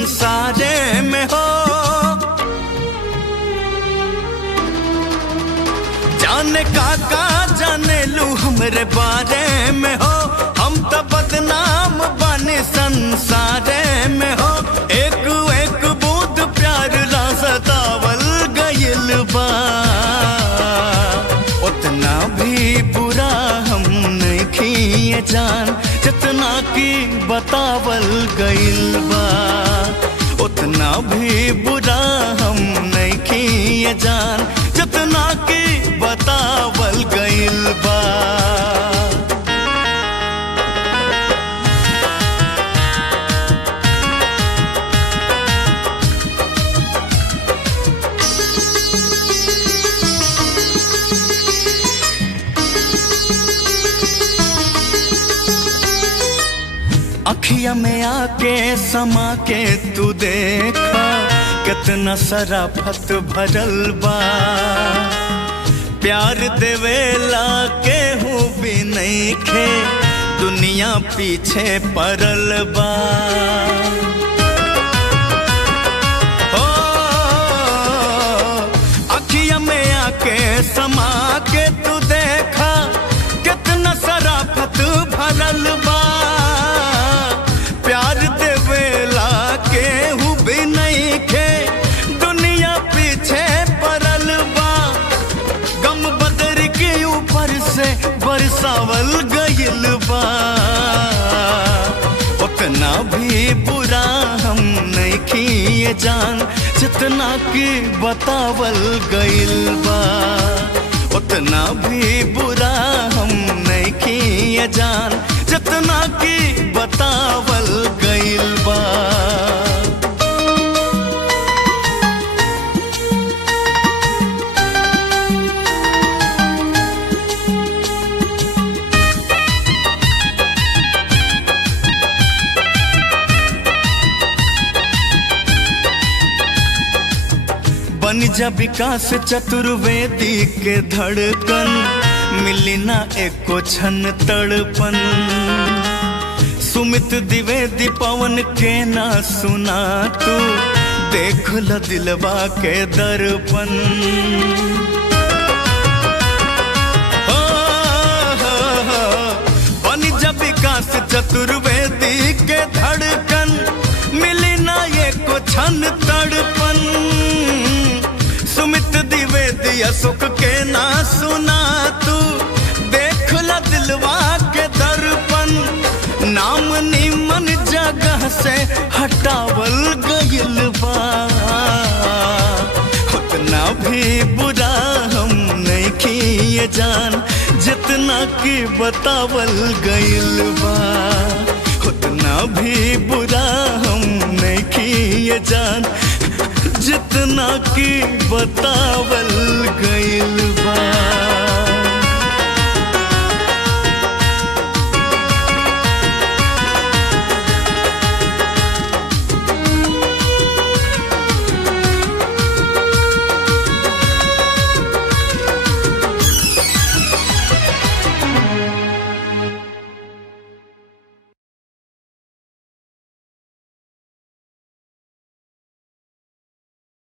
संसारे में हो। जाने काका जाने लू हमरे बारे में हो। हम तो बदनाम बने संसारे में हो। एक एक बूंद प्यार ला सतावल गइल बा। उतना भी बुरा हम नहीं किए जान जितना की बतावल गइल बा। उतना भी बुरा हम नहीं किए जान जितना की बतावल गइल बा। अखिया में आके समा के तू देखा कितना शराफत भरल बा। प्यार देवेला केहू भी नहीं खे दुनिया पीछे पड़ल बा। ओ अखिया में आके समा के तू देखा कितना शराफत भरल बा। प्यार देवेला केहू भी नहीं खे दुनिया पीछे पड़ल बा। गम बदर के ऊपर से बरसावल गइल बा। उतना भी बुरा हम नहीं किए जान जितना की बतावल गइल बा। उतना भी बुरा हम नहीं किए जान जितना की बतावल गइल बा। बन जा विकास चतुर्वेदी के धड़कन मिली ना एको क्षण तड़पन। सुमित द्विवेदी पवन के ना सुना तू देख ल दिलवा के दर्पण। बन जा विकास चतुर्वेदी के धड़कन मिली ना एको क्षण तड़पन। सुमित द्विवेदी अशोक के ना सुना तू देख ल दिलवा के दर्पण। नाम निमन जगह से हटावल गइल बा। उतना भी बुरा हम नहीं किए जान जितना की बतावल गइल बा। उतना भी बुरा हम नहीं किए जान जितना की बतावल गइल बा।